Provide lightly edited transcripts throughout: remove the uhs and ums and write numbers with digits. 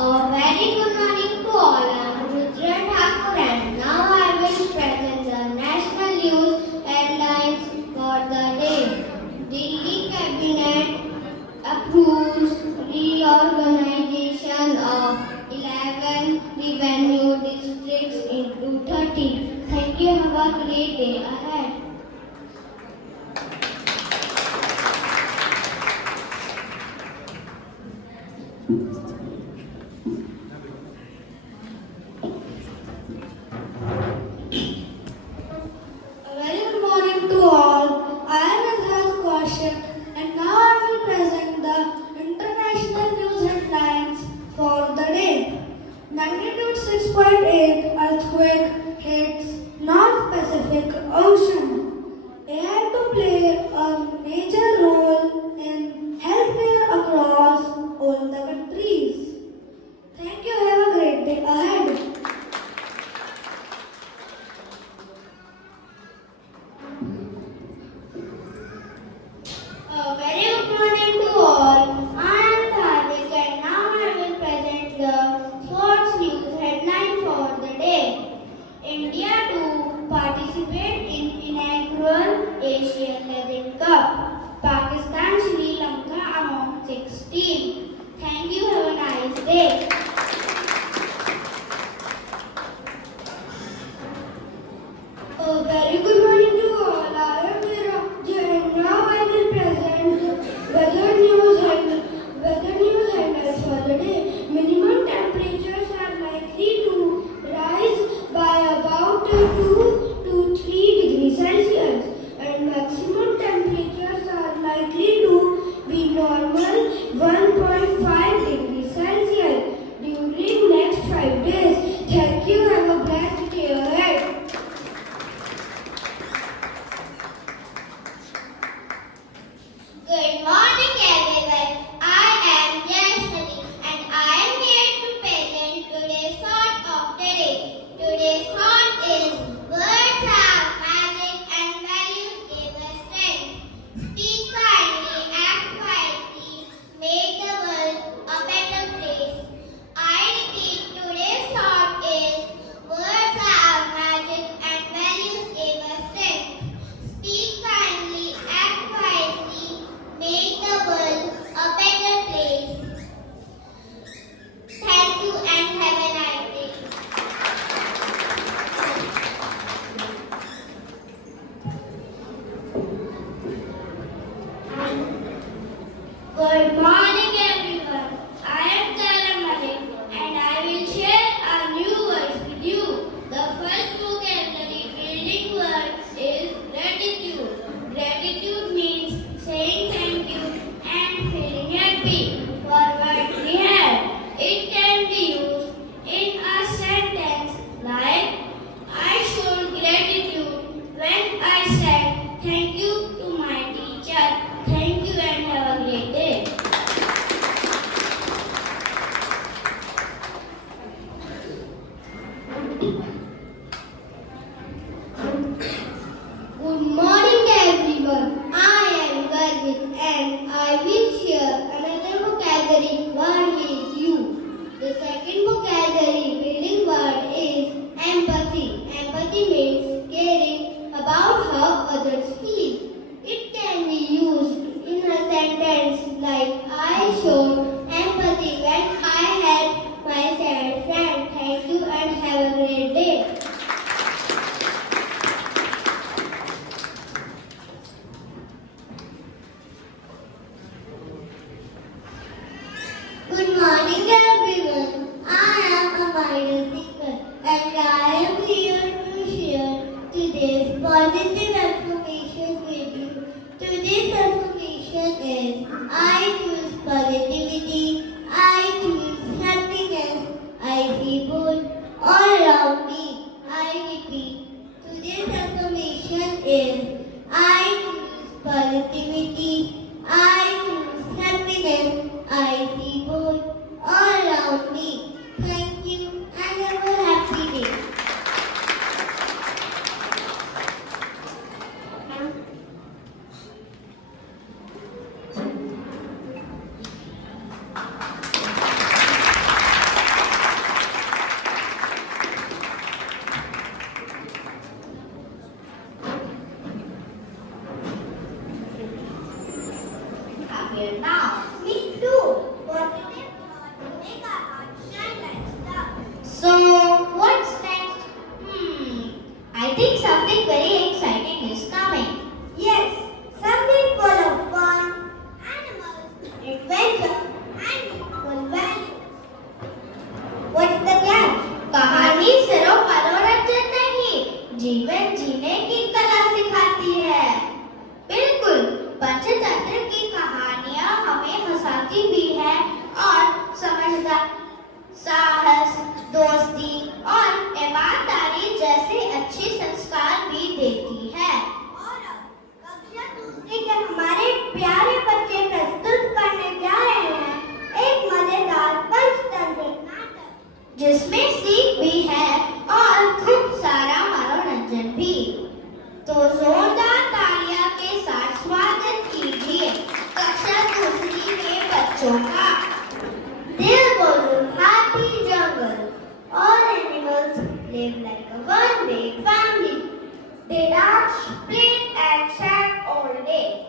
A very good morning to all. I am Rudra Thakur and now I will present the national news headlines for the day. Delhi Cabinet approves reorganization of 11 revenue districts into 30. Thank you. Have a great day ahead. A very good morning to all. I am Azhar Kaushik and now I will present the international news headlines for the day. Magnitude 6.8 earthquake hits North Pacific Ocean. 16. Thank you. Have a nice day. A very good morning to all. I am Viraj and now I will present the weather news highlights for the day. Minimum temperatures are likely to rise by about 2 to 3 degrees Celsius and maximum temperatures are likely to be normal 1.5 degrees Celsius during next 5 days. Thank you. Have a blessed day ahead. Good morning, everyone. I am Jasmine and I am here to present today's thought of the day. Today's thought is words have magic and values give us strength. Speak kindly, act wisely, make the world a better place. I repeat, today's thought is words have magic and values give us strength. Speak kindly, act wisely, make the world a better place. Thank you and have a nice day. Good morning, everyone. I am Tara Malik and I will share a new words with you. The first vocabulary building word is gratitude. Gratitude means saying thank you and feeling happy for what we have. It can be used in a sentence like I showed gratitude when I said thank you to my teacher. Thank you and have a great day. Good morning everyone. I am Garvit and I will share another vocabulary word with you. The second vocabulary building word is empathy. Empathy means caring about how others feel. It can be used in a sentence like I showed empathy when I had my sad friend. Thank you and have a great day. Good morning everyone. I am Amaya Sikar and I am here to share today's positive information with you. Today's information is I choose positivity, I choose happiness, I see good all around me. I repeat, today's information is I choose positivity, I choose happiness, I see good all around me. Thank you and have a happy day. Happier now. Me too. Positive thoughts make our hearts shine like stars. So, what's next? I think something very exciting is coming. Yes, something full of fun, animals, adventure, and useful value. What's the catch? कहानी सिर्फ मनोरंजन नहीं, जीवन जीने की कला सिखाती है। बिल्कुल, पंचतंत्र की कहानियाँ हमें हंसाती भी है और समझदार, साहस, दोस्ती और ईमानदारी जैसे अच्छे संस्कार भी देती है। और अब कक्षा दूसरे के हमारे प्यारे बच्चे प्रस्तुत करने जा रहे हैं एक मजेदार पंचतंत्र नाटक जिसमें सीख भी है और खूब सारा मनोरंजन भी। तो जोरदार तालियां के साथ स्वागत कीजिए कक्षा दूसरी के बच्चों का। There was a happy jungle. All animals lived like a one big family. They danced, played and sang all day.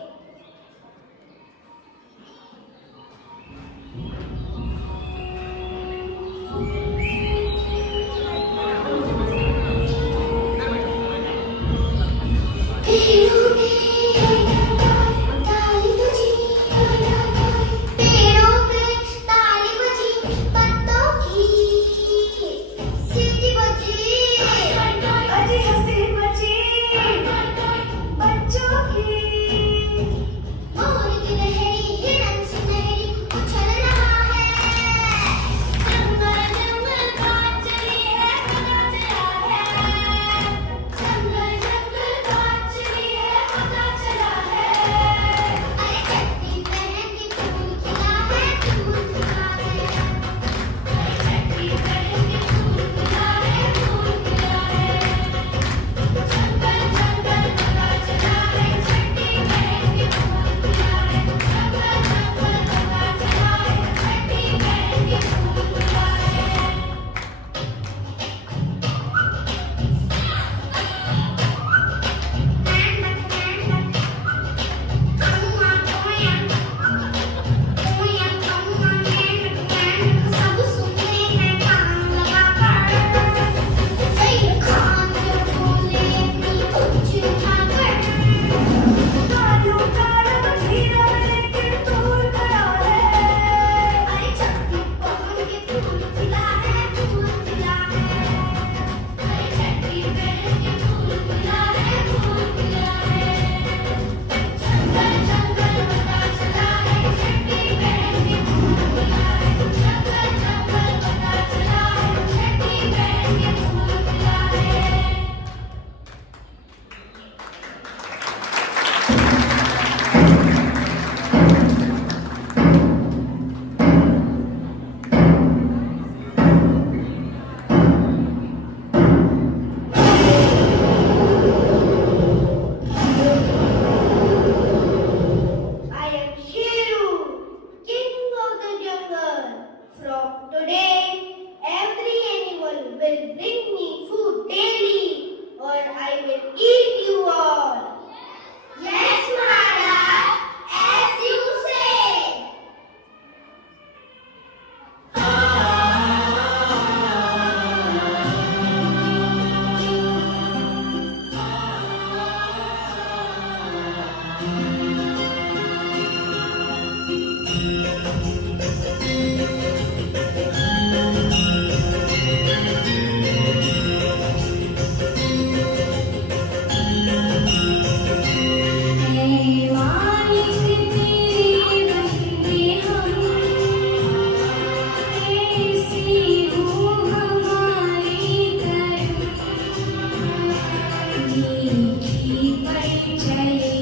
मीठी पड़ चले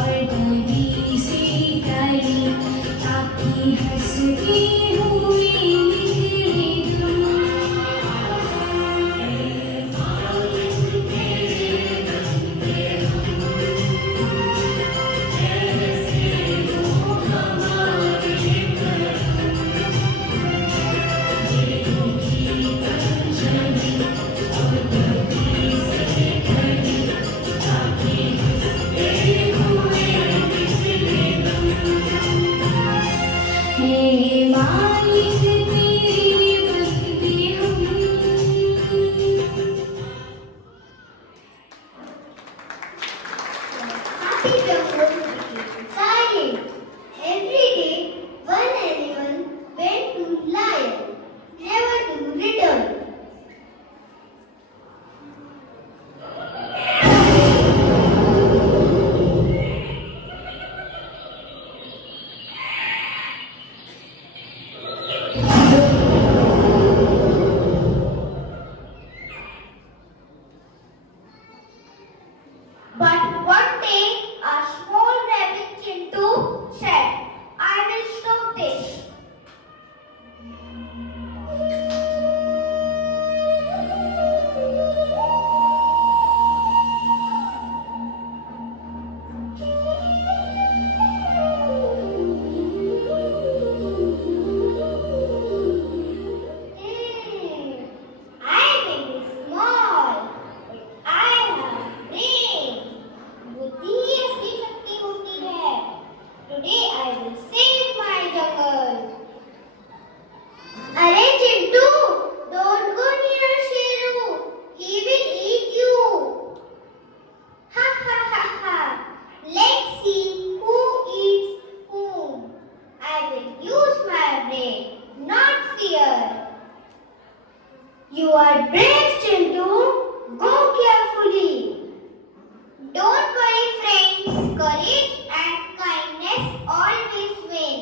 और बड़ी सी गली ताकि हंसती हुई निकले तुम। हे मालिक तेरी बंदे हम। Happy Jumbo silent. Every day, one animal went to lion, never to return. But one day, a small rabbit Chintu said, I will stop this. I may be small, but I have brain. बुद्धि ही असली शक्ति होती है. Today I will save my jungle. अरे Chintu, don't go near Sheru. He will eat you. Ha ha ha ha. Let's see who eats whom. I will use my brain, not fear. You are brave, Chintu. Go carefully. Don't worry, friends. Courage and kindness always win.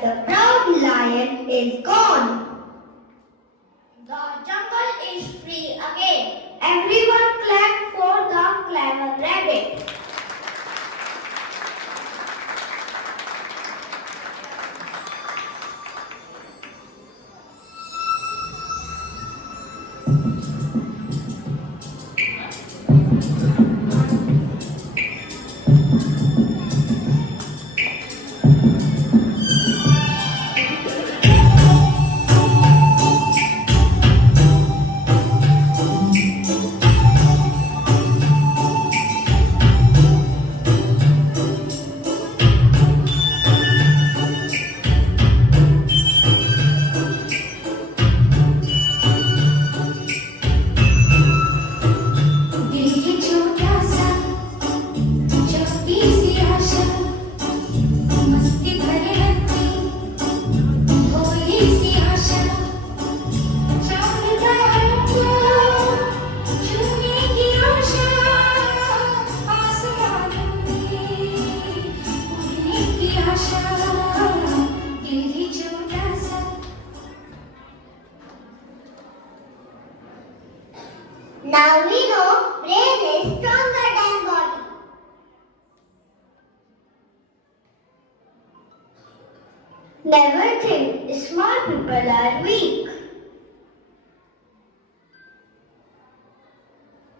that the proud lion is gone. The jungle is free again. Everyone clap for the clever rabbit. Now we know brain is stronger than body. Never think small people are weak.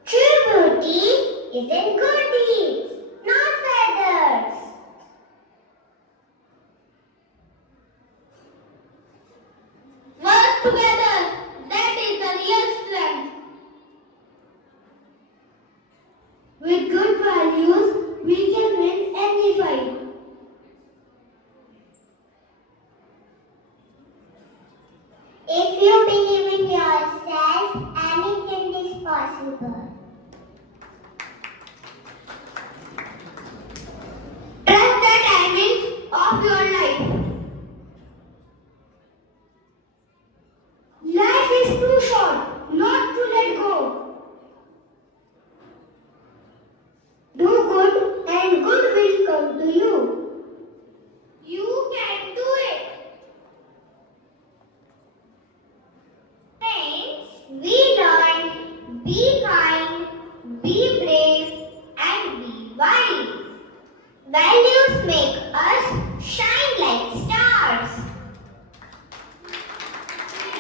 True beauty is in good deeds, not feathers. Work together, that is the real strength. With good values, we can win any fight. If you believe in yourself, anything is possible. Trust the timing of your life. Life is too short not to let go. Do good and good will come to you. You can do it. Friends, we learn, be kind, be brave and be wise. Values make us shine like stars.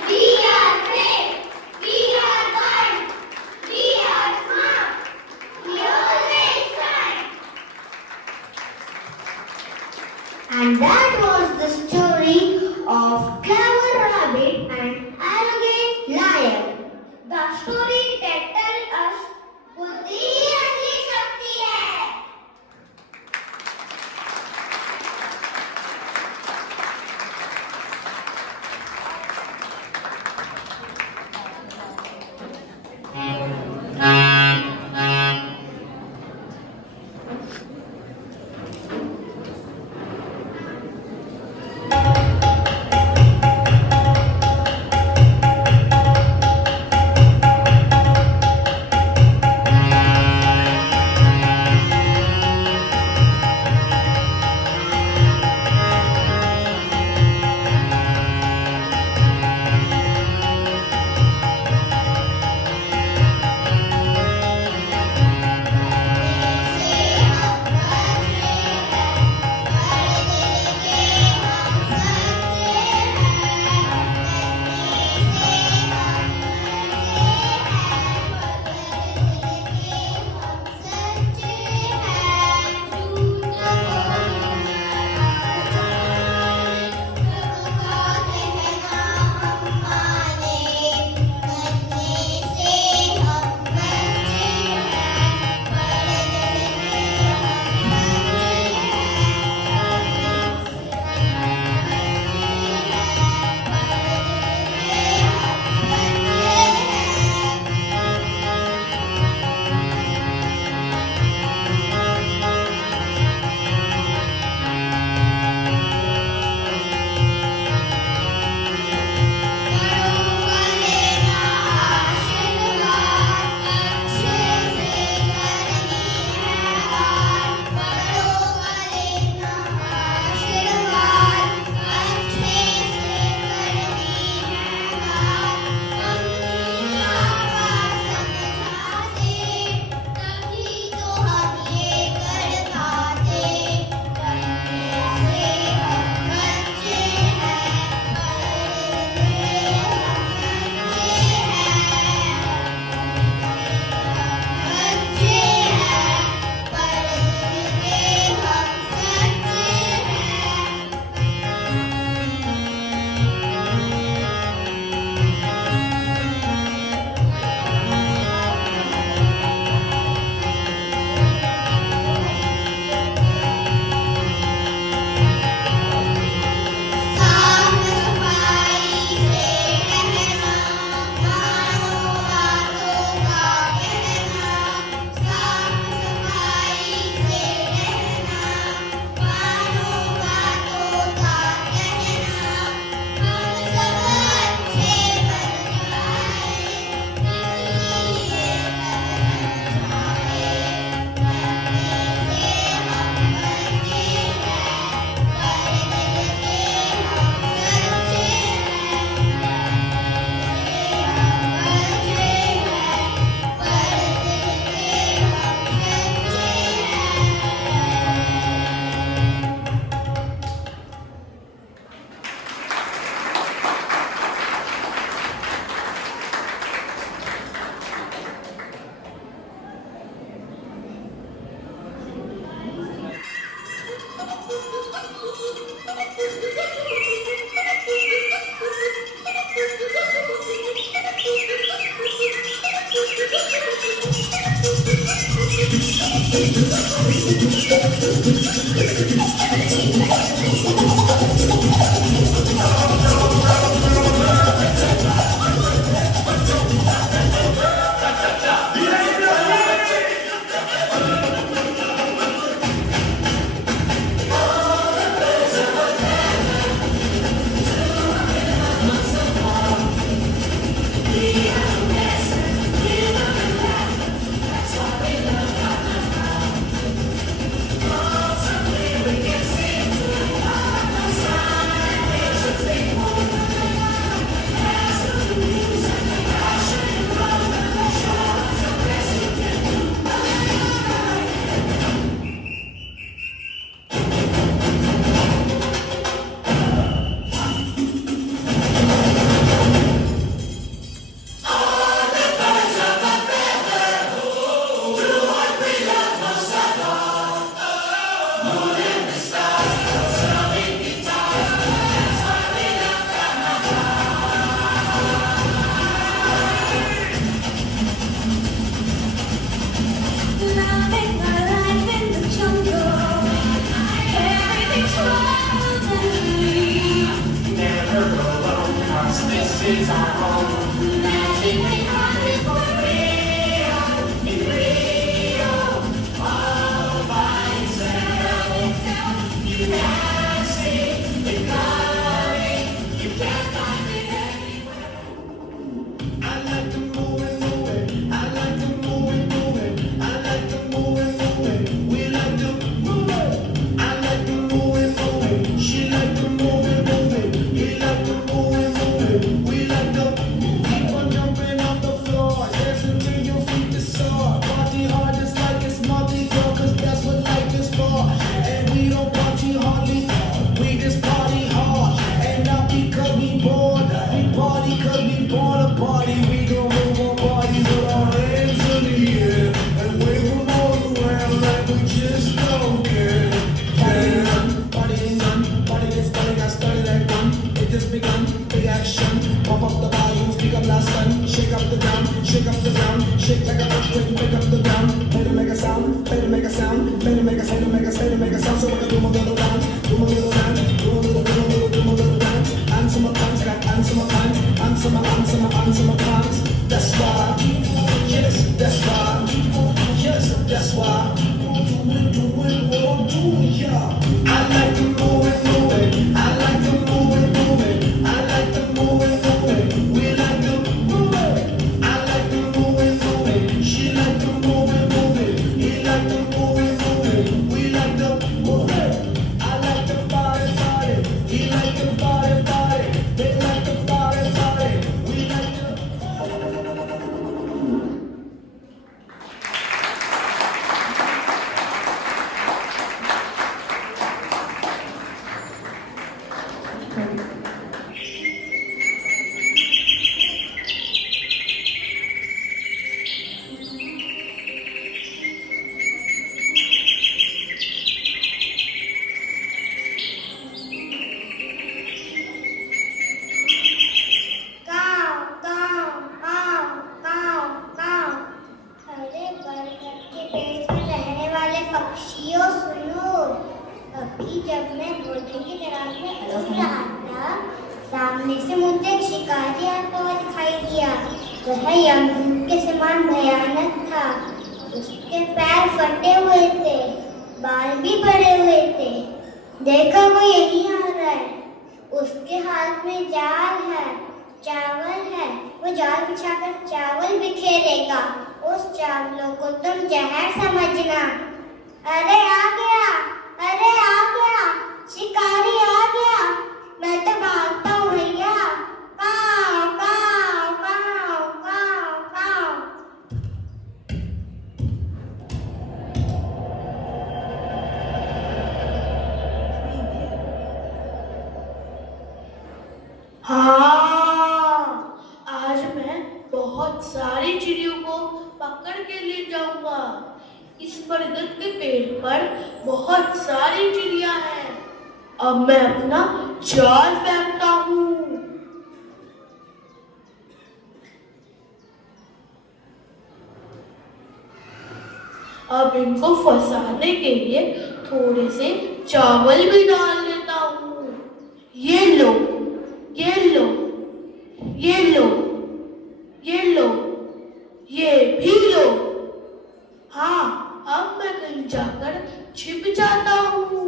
We are brave, we are kind, we are smart, we always shine. And that was the story of Clever Rabbit and Arrogant Lion. The story that tells us बुद्धि ही असली शक्ति है. Loving my life in the jungle, everything's wild and free. Never go alone, 'cause this is our home. Magic and Hollywood Rio, in Rio, all by itself. You can't see it coming, you can't find it anywhere. I like to move and move it. I like to move and move it. I like to move and move it. We like to move it. I like to move and move it. She like to move and move it. He like to move and move it. We like to keep on jumping off the floor. Dance until your feet is sore. Party hard just like it's Mardi Gras, 'cause that's what life is for. And we don't party hardly. We just party hard. And not because we bored. We party 'cause we born to party. We gon' move our bodies with our hands in the air and wave them all around like we just don't care. Yeah. Party ain't done. Party gets started. Got started at 1. It just begun. Big action. Pump up the volume. Speak up last time. Shake up the ground. Shake up the ground. Shake like a earthquake. Wake up the ground. Play to make a sound. Play to make a sound. Play to make a say to make a say to make a sound. So we can do my little dance. Do my little dance. Do my little dance. Answer my plans. Got answer my plans. Answer my plans. That's why. Yes, that's why. Yes, that's why. Doing what I'm doing, yeah. I like to move and move it. I like to move and move it. I like to move and move it. We like to move it. I like to move and move it. She like to move and move it. He like to move and move it. We like to move it. I like to party, party. He like to party, party. They like to party, party. We like to. काव काव काव काव काव। अरे बरगद के पेड़ पर रहने वाले पक्षियों सुनो। अभी जब मैं भोजन की तलाश में उड़ रहा था, सामने से मुझे एक शिकारी आता हुआ दिखाई दिया। वह यमदूत के समान भयानक था। उसके पैर फटे हुए थे, बाल भी बड़े हुए थे। देखा वो यहीं आ रहा है। उसके हाथ में जाल है, चावल है। वो जाल बिछाकर चावल बिखेरेगा। उस चावलों को तुम जहर समझना। अरे आ गया, अरे आ गया, शिकारी आ गया। मैं तो भागता हूँ भैया। काव काव काव काव काव। हाँ, आज मैं बहुत सारी चिड़ियों को पकड़ के ले जाऊंगा। इस बरगद के पेड़ पर बहुत सारी चिड़िया हैं। अब मैं अपना जाल फेंकता हूँ। अब इनको फंसाने के लिए थोड़े से चावल भी डाल देता हूँ। ये लो, ये लो, ये लो, ये लो, ये भी लो। हाँ, अब मैं कहीं जाकर छिप जाता हूँ।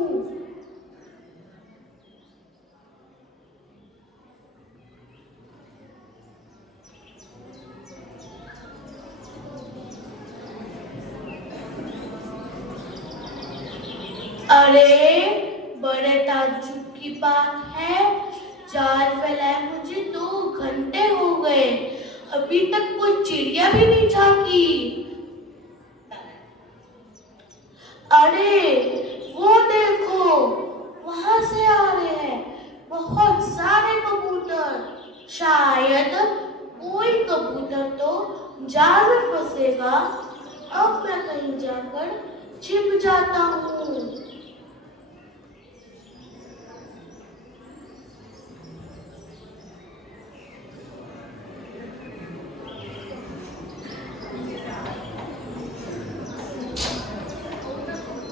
अरे बड़े ताज्जुब की बात है, जाल फैलाए मुझे 2 घंटे हो गए, अभी तक कोई चिड़िया भी नहीं झांकी। अरे वो देखो, वहां से आ रहे हैं बहुत सारे कबूतर। शायद कोई कबूतर तो जाल में फंसेगा। अब मैं कहीं जाकर छिप जाता हूँ।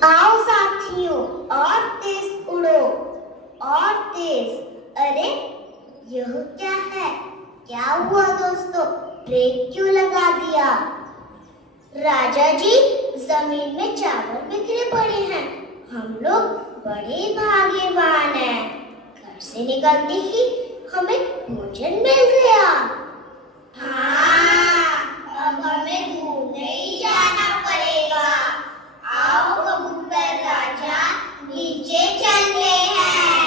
आओ साथियों, और तेज उड़ो, और तेज। अरे यह क्या है? क्या हुआ दोस्तों, ब्रेक क्यों लगा दिया? राजा जी, जमीन में चावल बिखरे पड़े हैं। हम लोग बड़े भाग्यवान हैं, घर से निकलते ही हमें भोजन मिल गया। हाँ, अब हमें घूमने ही जाना पड़ेगा। आओ कबूतर राजा, नीचे चलते हैं।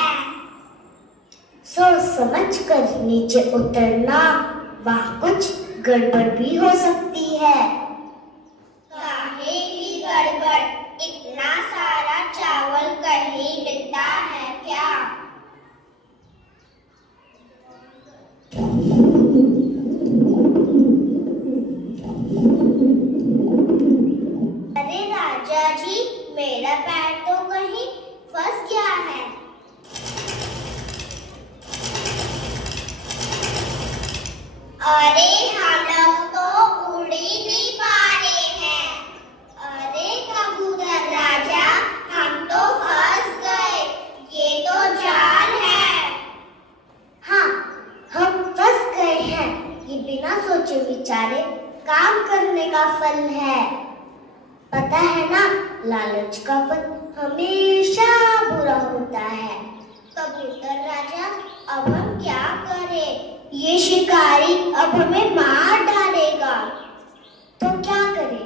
सोच समझ कर नीचे उतरना, वहाँ कुछ गड़बड़ भी हो सकती है। काहे की गड़बड़? इतना सारा चावल कहीं मिलता है क्या? अरे राजा जी, मेरा पैर तो कहीं फंस गया है। अरे हम लोग तो उड़ ही नहीं पा रहे हैं। अरे कबूतर राजा, हम तो फंस गए, ये तो जाल है। हाँ, हम फंस गए हैं। ये बिना सोचे विचारे काम करने का फल है। पता है ना, लालच का फल हमेशा बुरा होता है। कबूतर राजा, अब हम क्या करें? ये शिकारी अब हमें मार डालेगा। तो क्या करें?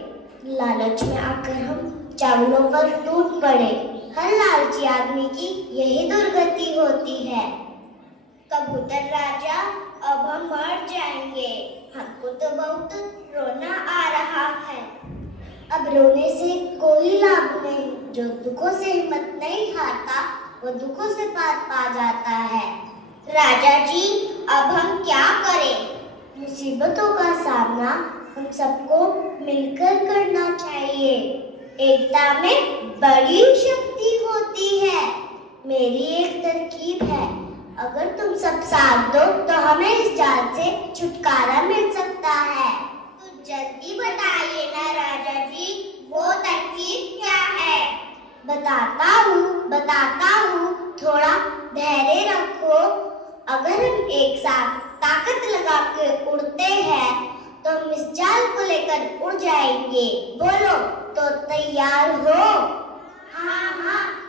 लालच में आकर हम चावलों पर टूट पड़े। हर लालची आदमी की यही दुर्गति होती है। कबूतर राजा, अब हम मर जाएंगे। हमको तो बहुत रोना आ रहा है। अब रोने से कोई लाभ नहीं। जो दुखों से हिम्मत नहीं हारता, वो दुखों से पार पा जाता है। राजा जी, अब हम क्या करें? मुसीबतों का सामना हम सबको मिलकर करना चाहिए। एकता में बड़ी शक्ति होती है। मेरी एक तरकीब है, अगर तुम सब साथ दो तो हमें इस जाल से छुटकारा मिल सकता है। तो जल्दी बताइए ना राजा जी, वो तरकीब क्या है? बताता हूँ, थोड़ा धैर्य रखो। अगर हम एक साथ ताकत लगा के उड़ते हैं तो हम इस जाल को लेकर उड़ जाएंगे। बोलो, तो तैयार हो? हाँ,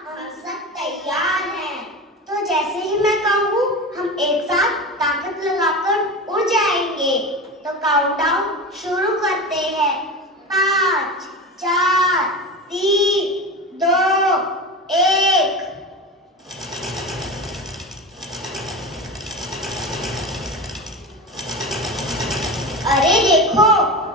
हम सब तैयार हैं। तो जैसे ही मैं कहूँ, हम एक साथ ताकत लगाकर उड़ जाएंगे। तो काउंटडाउन शुरू करते हैं। 5, 4, 3, 2, 1। अरे देखो,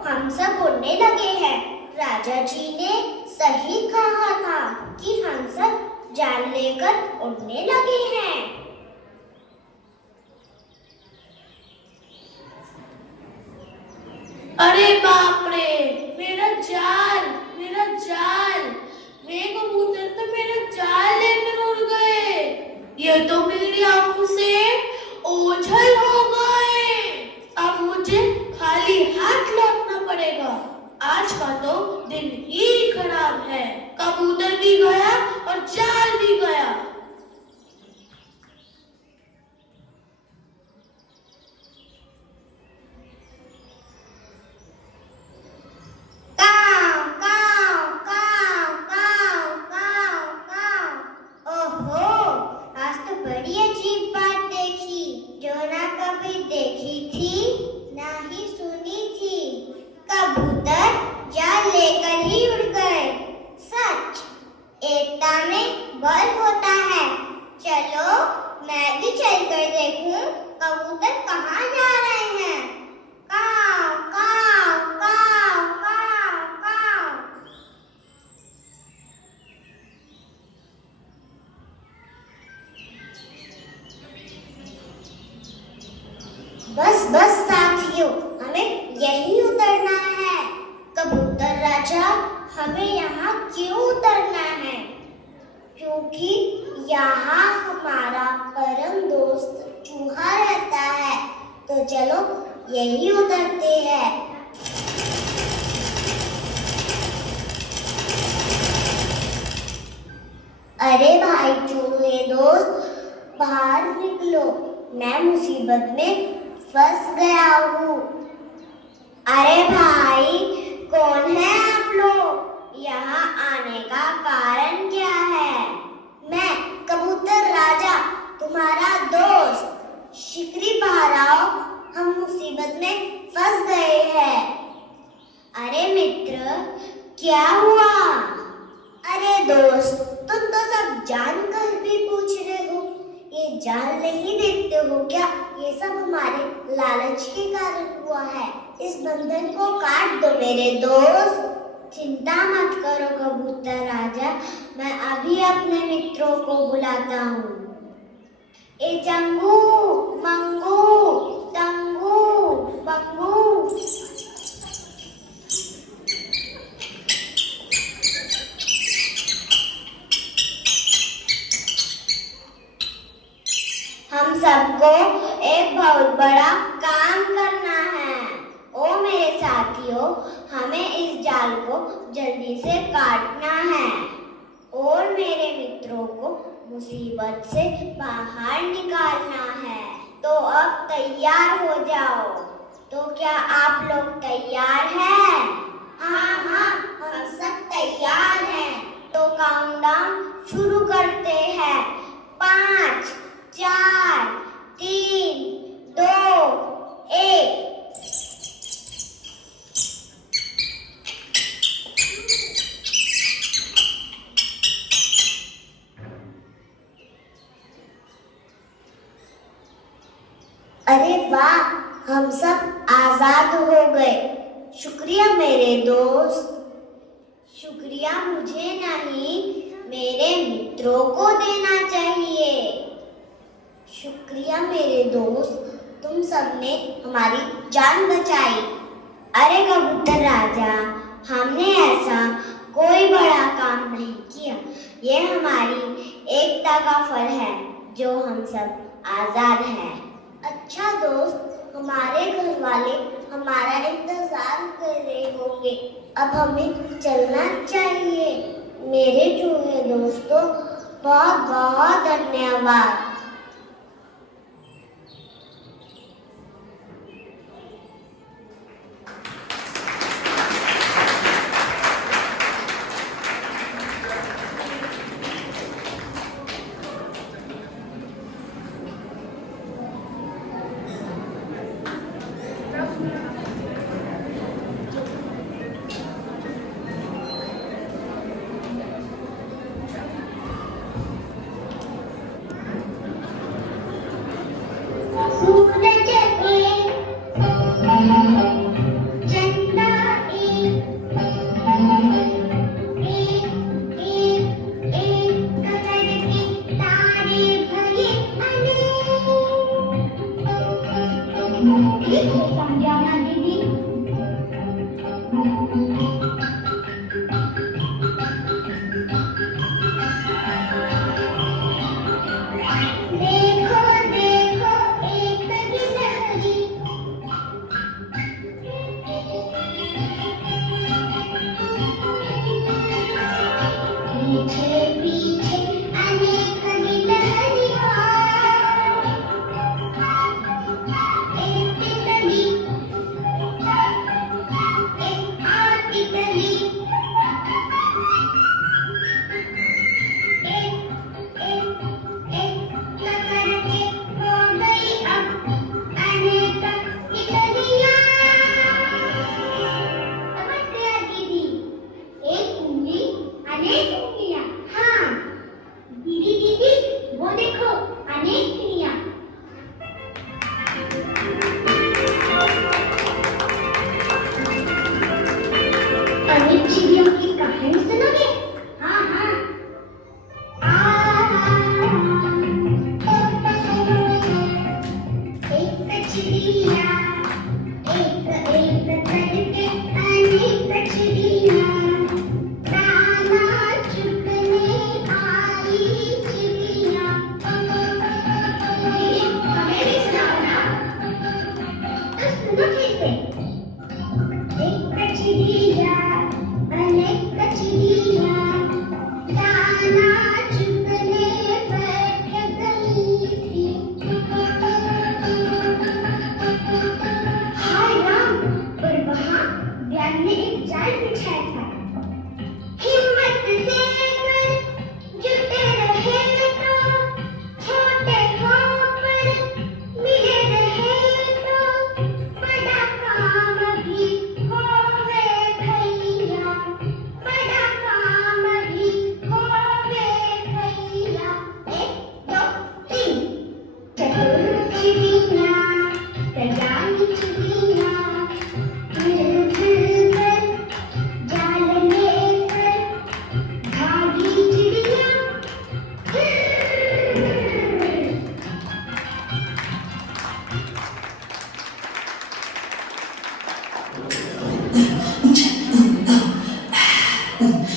हम सब उड़ने लगे हैं। राजा जी ने सही कहा था कि हम सब जाल लेकर उड़ने लगे हैं। अरे बाप रे, मेरा जाल, मेरा जाल। वे कबूतर तो मेरा जाल लेकर उड़ गए। ये तो मेरी आंखों से ओझल हो गए। अब मुझे खाली हाथ लौटना पड़ेगा। आज का तो दिन ही खराब वर्क होता है। चलो मैं भी चलकर देखूं कबूतर कहाँ जा रहे हैं। काव काव काव काव काव। बस बस साथियों, हमें यहीं उतरना है। कबूतर राजा, हमें यहाँ क्यों उतरना है? क्योंकि यहाँ हमारा परम दोस्त चूहा रहता है। तो चलो यहीं उतरते हैं। अरे भाई चूहे दोस्त, बाहर निकलो, मैं मुसीबत में फंस गया हूँ। अरे भाई, कौन है आप लोग? यहाँ आने का कारण क्या है? मैं कबूतर राजा, तुम्हारा दोस्त। शिकारी बाहर आओ, हम मुसीबत में फंस गए हैं। अरे मित्र, क्या हुआ? अरे दोस्त, तुम तो सब जानकर भी पूछ रहे हो। ये जान नहीं देखते हो क्या? ये सब हमारे लालच के कारण हुआ है। इस बंधन को काट दो मेरे दोस्त। चिंता मत करो कबूतर राजा, मैं अभी अपने मित्रों को बुलाता हूँ। ए चंगू, मंगू, टंगू, बंगू। हम सबको एक बहुत बड़ा काम करना है। ओ मेरे साथियों, हमें इस जाल को जल्दी से काटना है और मेरे मित्रों को मुसीबत से बाहर निकालना है। तो अब तैयार हो जाओ। तो क्या आप लोग तैयार हैं? हाँ हाँ, हम सब तैयार हैं। तो काउंटडाउन शुरू करते हैं। 5, 4, 3, 2, 1। अरे वाह, हम सब आजाद हो गए। शुक्रिया मेरे दोस्त। शुक्रिया मुझे नहीं, मेरे मित्रों को देना चाहिए। शुक्रिया मेरे दोस्त, तुम सबने हमारी जान बचाई। अरे कबूतर राजा, हमने ऐसा कोई बड़ा काम नहीं किया। ये हमारी एकता का फल है जो हम सब आजाद हैं। अच्छा दोस्त, हमारे घर वाले हमारा इंतजार कर रहे होंगे। अब हमें चलना चाहिए। मेरे चूहे दोस्तों, बहुत बहुत धन्यवाद।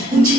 Thank you.